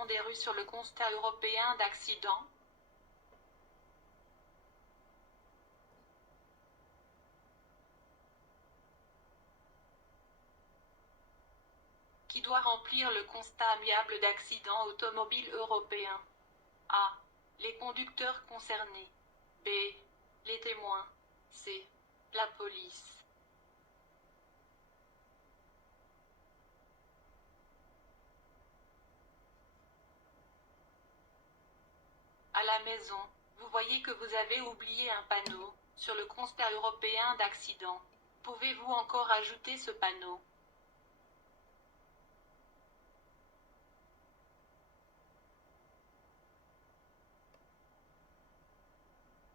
nom des rues sur le constat européen d'accident? Qui doit remplir le constat amiable d'accident automobile européen? A. Les conducteurs concernés. B. Les témoins. C. La police. À la maison, vous voyez que vous avez oublié un panneau sur le constat européen d'accident. Pouvez-vous encore ajouter ce panneau?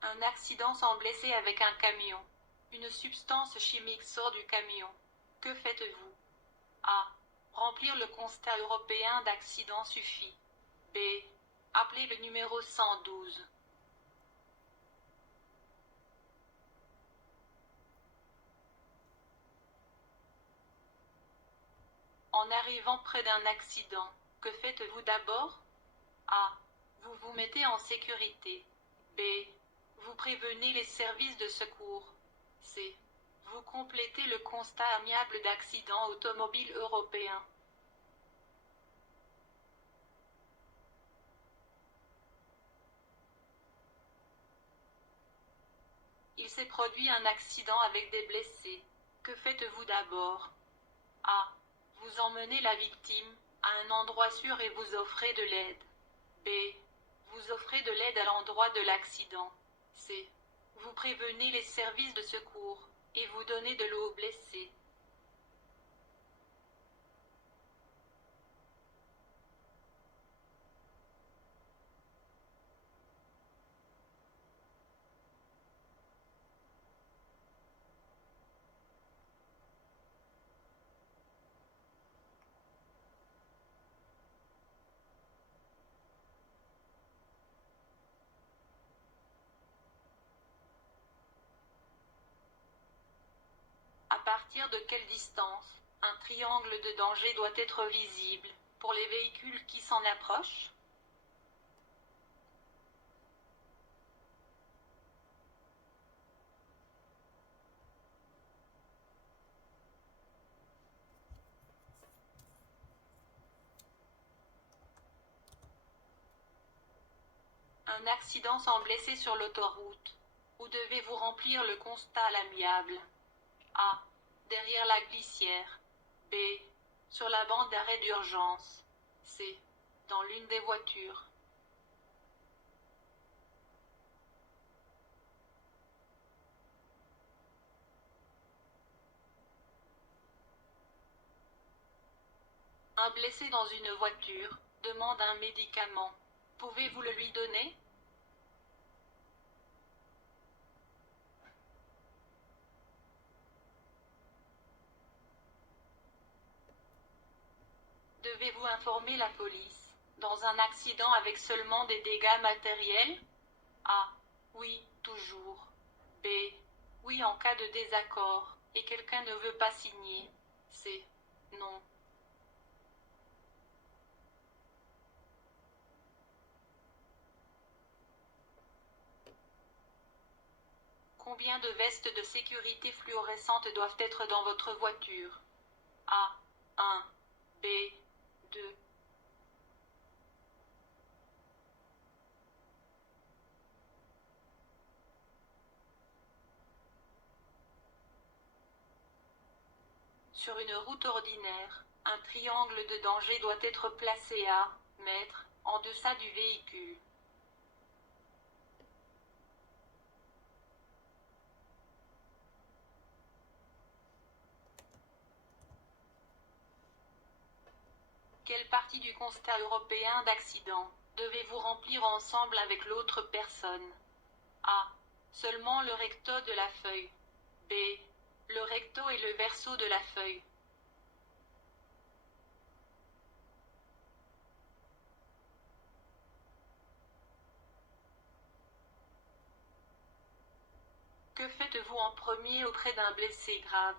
Un accident sans blessé avec un camion. Une substance chimique sort du camion. Que faites-vous? A. Remplir le constat européen d'accident suffit. B. Appelez le numéro 112. En arrivant près d'un accident, que faites-vous d'abord? A. Vous vous mettez en sécurité. B. Vous prévenez les services de secours. C. Vous complétez le constat amiable d'accident automobile européen. Il s'est produit un accident avec des blessés. Que faites-vous d'abord? A. Vous emmenez la victime à un endroit sûr et vous offrez de l'aide. B. Vous offrez de l'aide à l'endroit de l'accident. C. Vous prévenez les services de secours et vous donnez de l'eau aux blessés. À partir de quelle distance un triangle de danger doit être visible pour les véhicules qui s'en approchent? Un accident sans blessé sur l'autoroute. Où devez-vous remplir le constat à l'amiable? A. Derrière la glissière. B. Sur la bande d'arrêt d'urgence. C. Dans l'une des voitures. Un blessé dans une voiture demande un médicament. Pouvez-vous le lui donner? Devez-vous informer la police dans un accident avec seulement des dégâts matériels? A. Oui, toujours. B. Oui en cas de désaccord et quelqu'un ne veut pas signer. C. Non. Combien de vestes de sécurité fluorescentes doivent être dans votre voiture? A. 1. B. 2. Sur une route ordinaire, un triangle de danger doit être placé à mètres en deçà du véhicule. Quelle partie du constat européen d'accident devez-vous remplir ensemble avec l'autre personne? A. Seulement le recto de la feuille. B. Le recto et le verso de la feuille. Que faites-vous en premier auprès d'un blessé grave?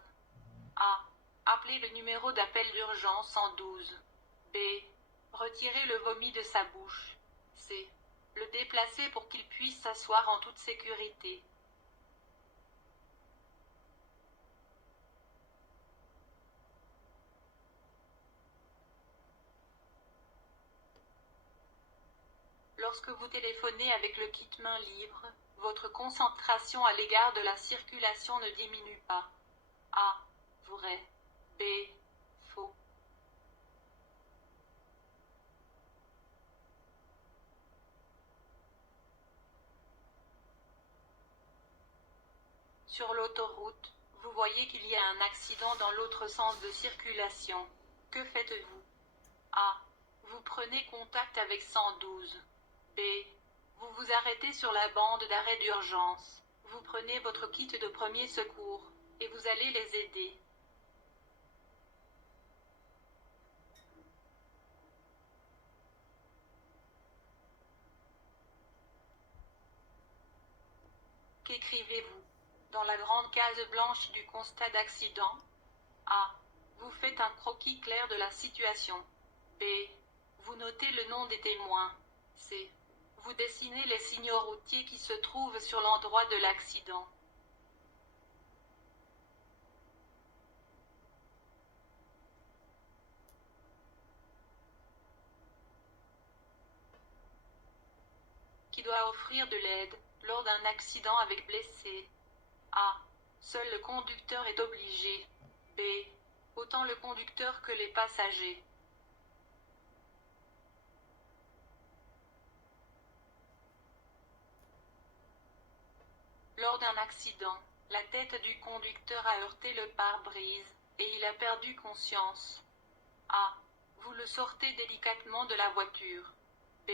A. Appelez le numéro d'appel d'urgence 112. B. Retirer le vomi de sa bouche. C. Le déplacer pour qu'il puisse s'asseoir en toute sécurité. Lorsque vous téléphonez avec le kit main libre, votre concentration à l'égard de la circulation ne diminue pas. A. Vrai. B. Faux. Sur l'autoroute, vous voyez qu'il y a un accident dans l'autre sens de circulation. Que faites-vous? A. Vous prenez contact avec 112. B. Vous vous arrêtez sur la bande d'arrêt d'urgence. Vous prenez votre kit de premier secours et vous allez les aider. Qu'écrivez-vous? Dans la grande case blanche du constat d'accident. A. Vous faites un croquis clair de la situation. B. Vous notez le nom des témoins. C. Vous dessinez les signaux routiers qui se trouvent sur l'endroit de l'accident. Qui doit offrir de l'aide lors d'un accident avec blessé? A. Seul le conducteur est obligé. B. Autant le conducteur que les passagers. Lors d'un accident, la tête du conducteur a heurté le pare-brise et il a perdu conscience. A. Vous le sortez délicatement de la voiture. B.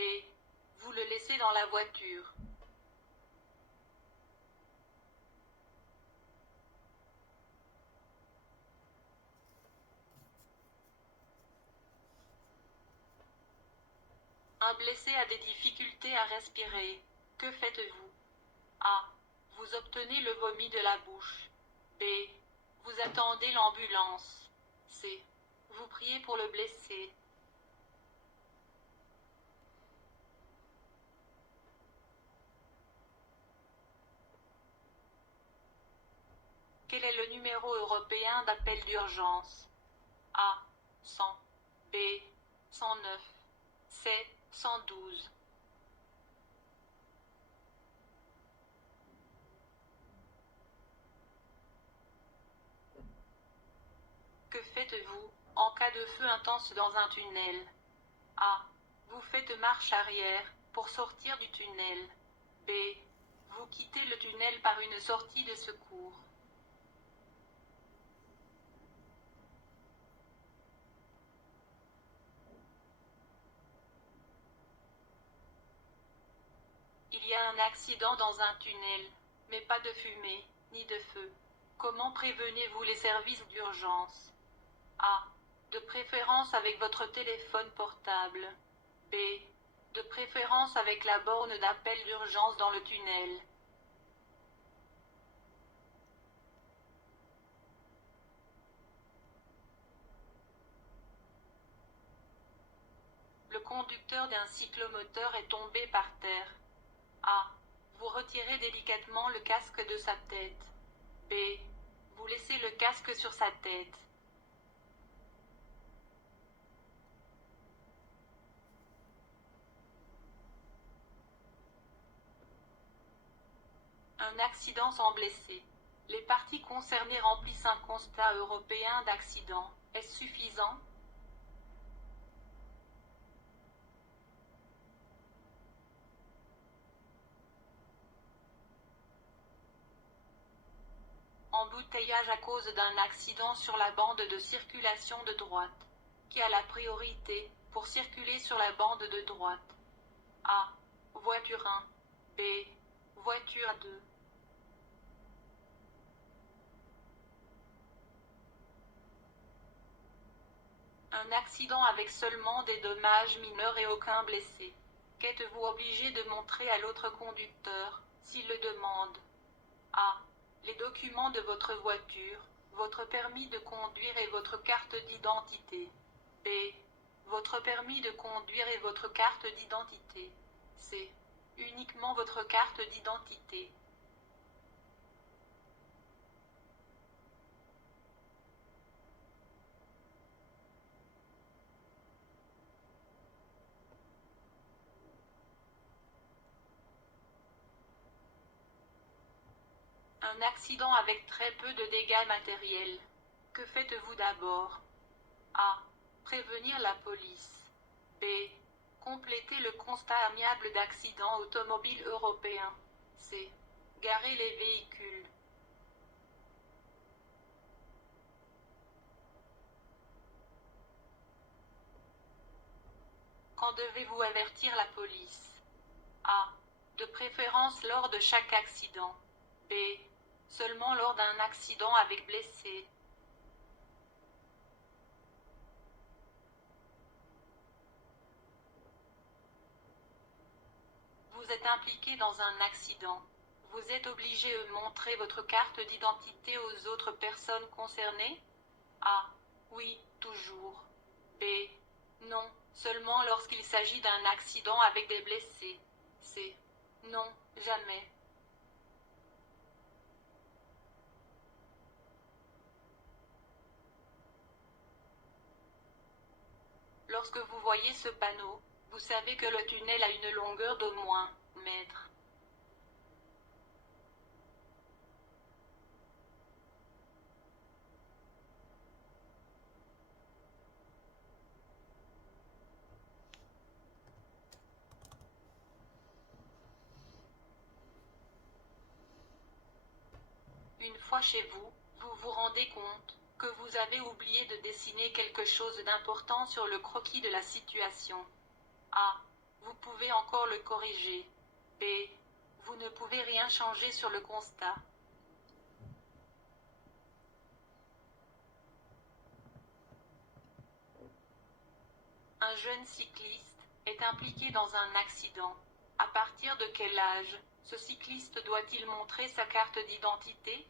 Vous le laissez dans la voiture. Un blessé a des difficultés à respirer. Que faites-vous? A. Vous obtenez le vomi de la bouche. B. Vous attendez l'ambulance. C. Vous priez pour le blessé. Quel est le numéro européen d'appel d'urgence? A. 100. B. 109. C. 112. Que faites-vous en cas de feu intense dans un tunnel? A. Vous faites marche arrière pour sortir du tunnel. B. Vous quittez le tunnel par une sortie de secours. Il y a un accident dans un tunnel, mais pas de fumée, ni de feu. Comment prévenez-vous les services d'urgence? A. De préférence avec votre téléphone portable. B. De préférence avec la borne d'appel d'urgence dans le tunnel. Le conducteur d'un cyclomoteur est tombé par terre. A. Vous retirez délicatement le casque de sa tête. B. Vous laissez le casque sur sa tête. Un accident sans blessé. Les parties concernées remplissent un constat européen d'accident. Est-ce suffisant? Embouteillage à cause d'un accident sur la bande de circulation de droite. Qui a la priorité pour circuler sur la bande de droite? A. Voiture 1. B. Voiture 2. Un accident avec seulement des dommages mineurs et aucun blessé. Qu'êtes-vous obligé de montrer à l'autre conducteur, s'il le demande? A. Les documents de votre voiture, votre permis de conduire et votre carte d'identité. B. votre permis de conduire et votre carte d'identité. C. Uniquement votre carte d'identité. Un accident avec très peu de dégâts matériels. Que faites-vous d'abord? A. Prévenir la police. B. Compléter le constat amiable d'accident automobile européen. C. Garer les véhicules. Quand devez-vous avertir la police? A. De préférence lors de chaque accident. B. Seulement lors d'un accident avec blessé. Vous êtes impliqué dans un accident. Vous êtes obligé de montrer votre carte d'identité aux autres personnes concernées? A. Oui, toujours. B. Non, seulement lorsqu'il s'agit d'un accident avec des blessés. C. Non, jamais. Lorsque vous voyez ce panneau, vous savez que le tunnel a une longueur d'au moins mètres. Une fois chez vous, vous vous rendez compte que vous avez oublié de dessiner quelque chose d'important sur le croquis de la situation. A. Vous pouvez encore le corriger. B. Vous ne pouvez rien changer sur le constat. Un jeune cycliste est impliqué dans un accident. À partir de quel âge ce cycliste doit-il montrer sa carte d'identité?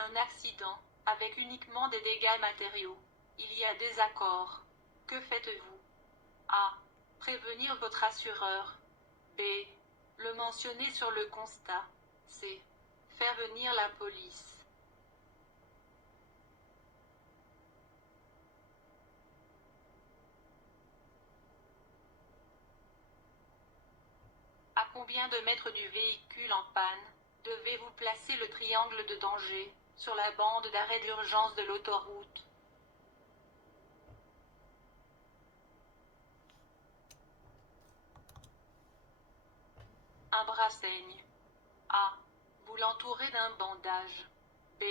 Un accident, avec uniquement des dégâts matériaux. Il y a des accords. Que faites-vous? A. Prévenir votre assureur. B. Le mentionner sur le constat. C. Faire venir la police. À combien de mètres du véhicule en panne devez-vous placer le triangle de danger sur la bande d'arrêt d'urgence de l'autoroute? Un bras saigne. A. Vous l'entourez d'un bandage. B.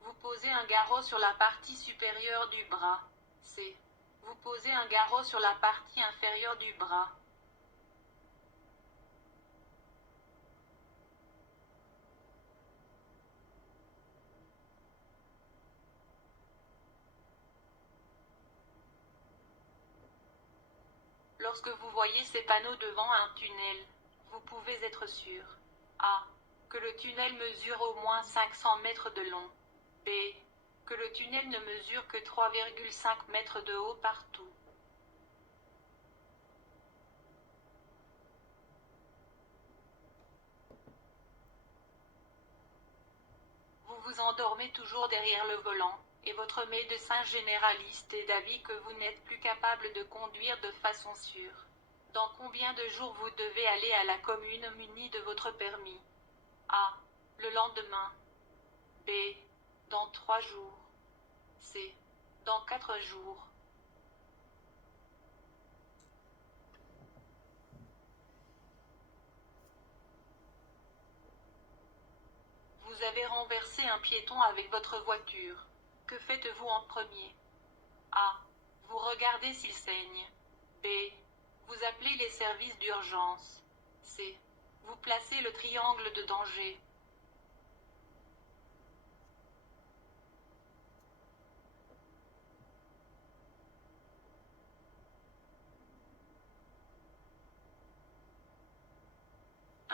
Vous posez un garrot sur la partie supérieure du bras. C. Vous posez un garrot sur la partie inférieure du bras. Lorsque vous voyez ces panneaux devant un tunnel, vous pouvez être sûr. A. Que le tunnel mesure au moins 500 mètres de long. B. Que le tunnel ne mesure que 3,5 mètres de haut partout. Vous vous endormez toujours derrière le volant, et votre médecin généraliste est d'avis que vous n'êtes plus capable de conduire de façon sûre. Dans combien de jours vous devez aller à la commune muni de votre permis? A. Le lendemain. B. Dans 3 jours. C. Dans 4 jours. Vous avez renversé un piéton avec votre voiture. Que faites-vous en premier? A. Vous regardez s'il saigne. B. Vous appelez les services d'urgence. C. Vous placez le triangle de danger.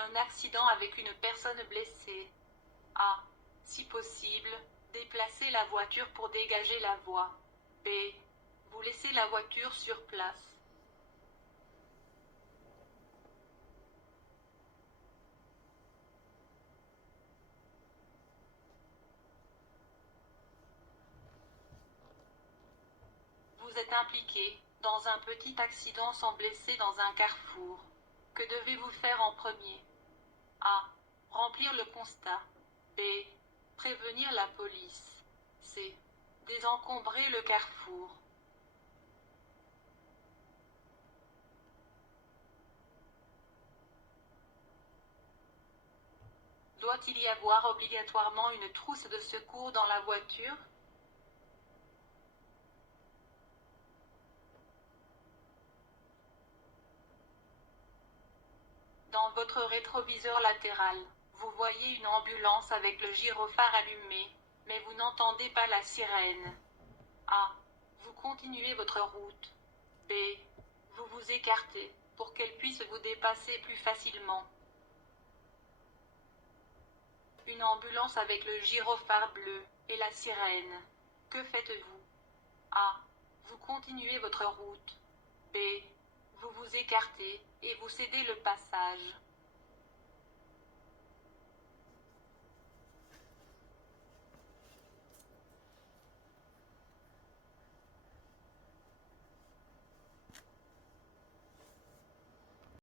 Un accident avec une personne blessée. A. Si possible, déplacez la voiture pour dégager la voie. B. Vous laissez la voiture sur place. Vous êtes impliqué dans un petit accident sans blessés dans un carrefour. Que devez-vous faire en premier? A. Remplir le constat. B. Prévenir la police. C. Désencombrer le carrefour. Doit-il y avoir obligatoirement une trousse de secours dans la voiture? Dans votre rétroviseur latéral, vous voyez une ambulance avec le gyrophare allumé, mais vous n'entendez pas la sirène. A. Vous continuez votre route. B. Vous vous écartez pour qu'elle puisse vous dépasser plus facilement. Une ambulance avec le gyrophare bleu et la sirène. Que faites-vous? A. Vous continuez votre route. B. Vous vous écartez et vous cédez le passage.